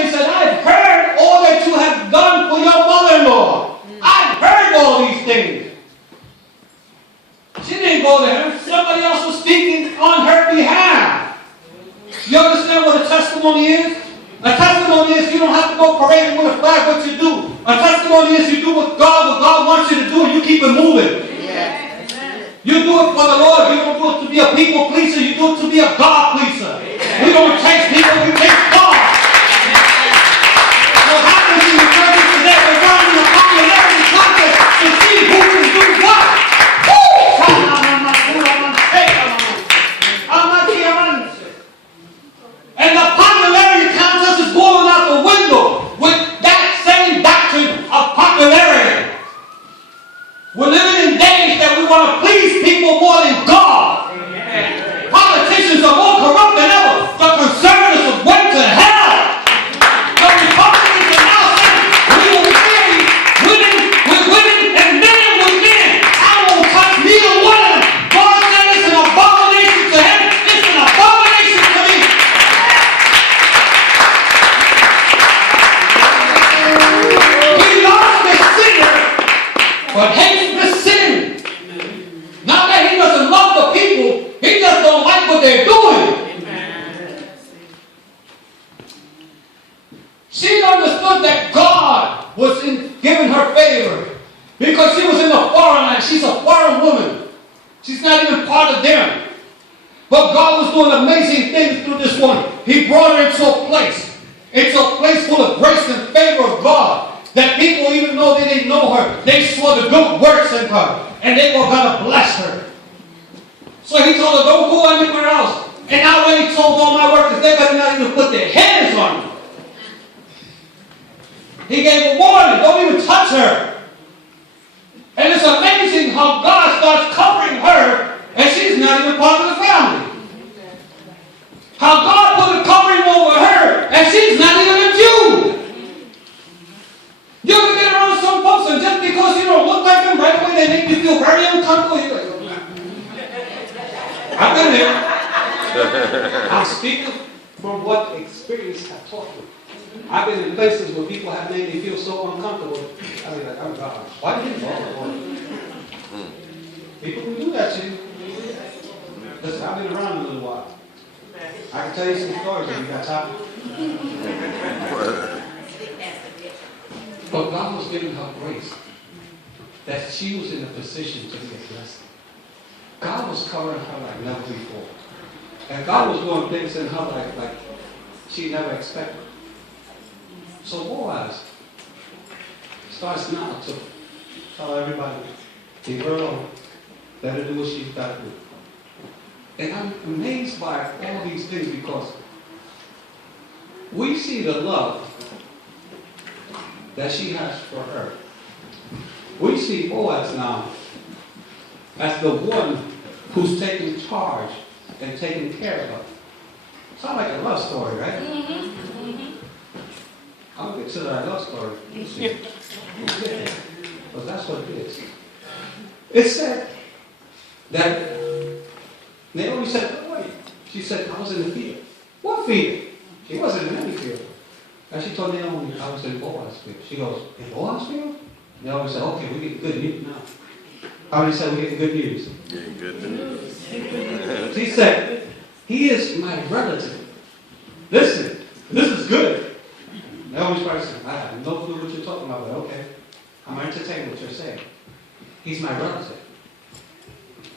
also he said, I've heard all that you have done for your mother-in-law. I've heard all these things. She didn't go there. Somebody else was speaking on her behalf. You understand what a testimony is? A testimony is you don't have to go parading with a flag what you do. A testimony is you do what God wants you to do, and you keep it moving. You do it for the Lord. You don't do it to be a people pleaser. You do it to be a God pleaser. We don't chase people, we chase God. What happens in the churches today, we're running a popularity contest to see who can do what. And the popularity contest is blowing out the window with that same doctrine of popularity. We're living in days that we want to please people more than God. Amen. Politicians are more corrupt than ever. The conservatives are went to hell. The Republicans are now saying we will marry women with women and men with men. I won't touch neither one of them. God said it's an abomination to him. It's an abomination to me. He loves the sinner, but hates the sin. Not that he doesn't love the people, he just don't like what they're doing. She understood that God was giving her favor because she was in a foreign land. She's a foreign woman. She's not even part of them. But God was doing amazing things through this woman. He brought her into a place full of grace and favor of God, that people, even though they didn't know her, they saw the good works in her, and they were going to bless her. So he told her, don't go anywhere else. And I already told all my workers, they better not even put their hands on me. He gave a warning, don't even touch her. And it's amazing how God starts covering her, and she's not even part of the family. How God put a covering over her, and she's not even a Jew. You ever get around some folks, and just because you don't look like them, right away they make you feel very uncomfortable. You're like, oh, I've been there. I'm speaking from what experience have taught me. I've been in places where people have made me feel so uncomfortable. I mean, like, oh God, why did you go? People can do that to you. Listen, I've been around a little while. I can tell you some stories if you got time. But God was giving her grace, that she was in a position to be a blessing. God was covering her like never before. And God was doing things in her life like she never expected. So Boaz starts now to tell everybody, the girl better do what she's got to do. And I'm amazed by all these things because we see the love that she has for her. We see Boaz now as the one who's taking charge and taking care of her. Sounds like a love story, right? I'll get to that love story. But that's what it is. It said that Naomi said, oh, wait. She said, I was in the field. What field? She wasn't in any field. And she told Naomi, I was in Boaz's field. She goes, in Boaz's field? Naomi said, okay, we're getting good news now. How many said we're getting good news? Getting good news. She said, he is my relative. Listen, this is good. Naomi's probably saying, I have no clue what you're talking about, but okay. I'm entertained what you're saying. He's my relative.